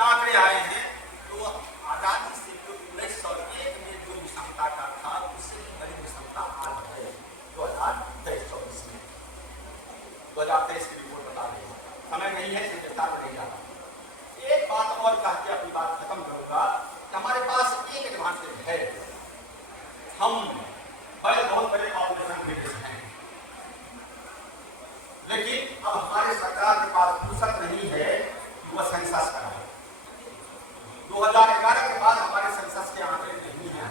आंकड़े आए हैं तो आजादी से 1901 में जो विषमता का था उससे बड़ी विषमता आज है 2023-24 में। 2023 की रिपोर्ट बता रही है, समय नहीं है इसलिए विस्तार में नहीं जा रहा। एक बात और कह के अपनी बात खत्म करूंगा कि हमारे पास एक एडवांटेज है, हम बहुत बड़े पॉपुलेशन के देश हैं, लेकिन अब हमारे सरकार के पास फुर्सत नहीं है कि वह सेंसस कराए। 2011 के बाद हमारे सेंसस के आंकड़े नहीं है,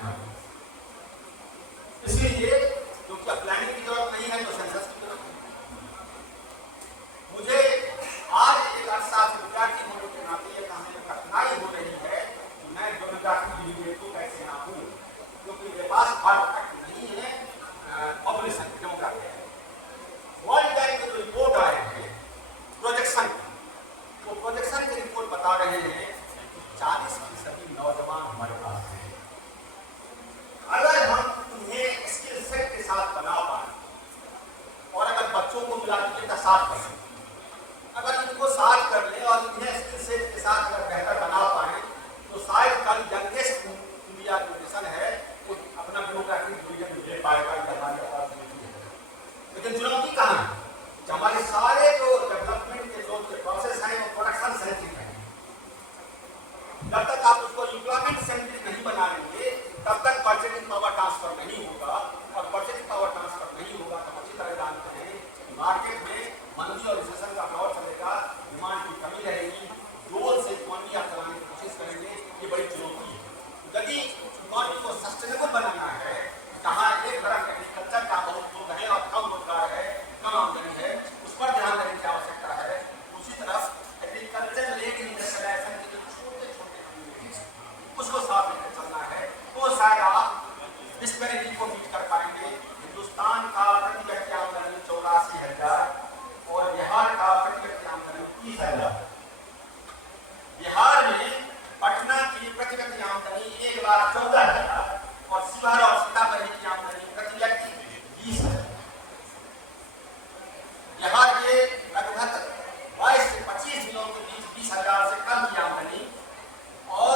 इसलिए क्योंकि प्लानिंग की जरूरत नहीं है तो सेंसस की जरूरत नहीं। मुझे आज एक अर्थशास्त्र विद्यार्थी होने के नाते यह कहने में कठिनाई हो रही है कि मैं डेमोग्राफिक डिबेट को कैसे नापूं, क्योंकि मेरे पास परफेक्ट नहीं है पॉपुलेशन डेमोग्राफी। वर्ल्ड बैंक के जो रिपोर्ट आए हैं प्रोजेक्शन, वो प्रोजेक्शन के रिपोर्ट बता रहे हैं कि 40% नौजवान हमारे पास हैं। अगर हम उन्हें स्किल सेट के साथ बना पाए और अगर बच्चों को मिला के 60%, अगर इनको 60 कर ले और इन्हें स्किल सेट के साथ अगर बेहतर बना पाए तो शायद कल यंगेस्ट इंडिया जो नेशन है वो अपना डेमोग्राफिक डिवीजन ले पाएगा। लेकिन चुनौती कहाँ है? हमारे सारे जो डेवलपमेंट के जो प्रोसेस हैं वो प्रोडक्शन सेंट्रिक है। जब तक आप उसको एम्प्लॉयमेंट सेंट्रिक नहीं बनाएंगे तब तक परचेजिंग पावर ट्रांसफर नहीं होगा, और परचेजिंग पावर ट्रांसफर नहीं होगा तो अच्छी तरह जानते हैं मार्केट में मंदी और रिसेशन का दौर चलेगा, डिमांड की कमी रहेगी, जोर से इकोनॉमी आप चलाने की कोशिश करेंगे। ये बड़ी चुनौती है। यदि इकोनॉमी को सस्टेनेबल बनाना है, जहाँ एक तरफ एग्रीकल्चर का बहुत लोग है और कम रोजगार है, कम आमदनी है, उस पर ध्यान देने की आवश्यकता है। दूसरी तरफ एग्रीकल्चर लेड इंडस्ट्रियलाइजेशन के जो छोटे छोटे उसको साथ लेकर चलना है, तो शायद आप डिस्पैरिटी को मीट कर पाएंगे। हिंदुस्तान का प्रति व्यक्ति आमदनी 84,000 और बिहार का प्रति व्यक्ति आमदनी 30,000। बिहार में पटना की प्रति व्यक्ति आमदनी 1,14,000 और शिवहर और सीतामढ़ी की आमदनी प्रति व्यक्ति 20,000। बिहार के लगभग 22 से 25 जिलों के बीच 20,000 से कम की आमदनी और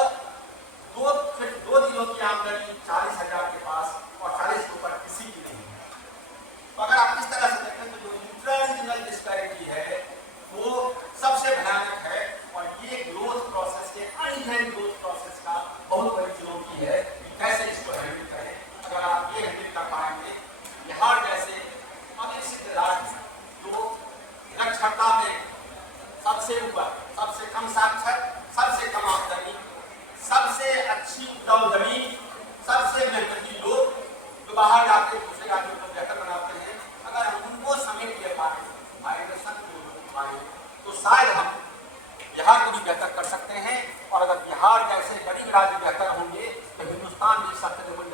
दो जिलों की आमदनी 40,000 के पास और 40 के ऊपर किसी की नहीं। तो अगर आप इस तरह से देखें तो जो इंट्रा-रीजनल डिस्पैरिटी है वो सबसे भयानक है, और ये ग्रोथ प्रोसेस के अनइवन ग्रोथ प्रोसेस का बहुत बड़ी चुनौती है। कैसे इसको हैंडल करें? अगर आप ये हैंडल कर पाएंगे, बिहार जैसे अविकसित राज्य जो निरक्षरता में सबसे ऊपर, सबसे कम साक्षर, सबसे कम आमदनी, सबसे अच्छी उपजाऊ जमीन, सबसे मेहनती लोग जो बाहर जाके दूसरे राज्यों को बेहतर बनाते हैं, अगर हम उनको समेट ले पाए, माइग्रेशन को रोक पाए, तो शायद हम बिहार को भी बेहतर कर सकते हैं। और अगर बिहार जैसे गरीब राज्य बेहतर होंगे तो हिंदुस्तान भी सस्टेनेबल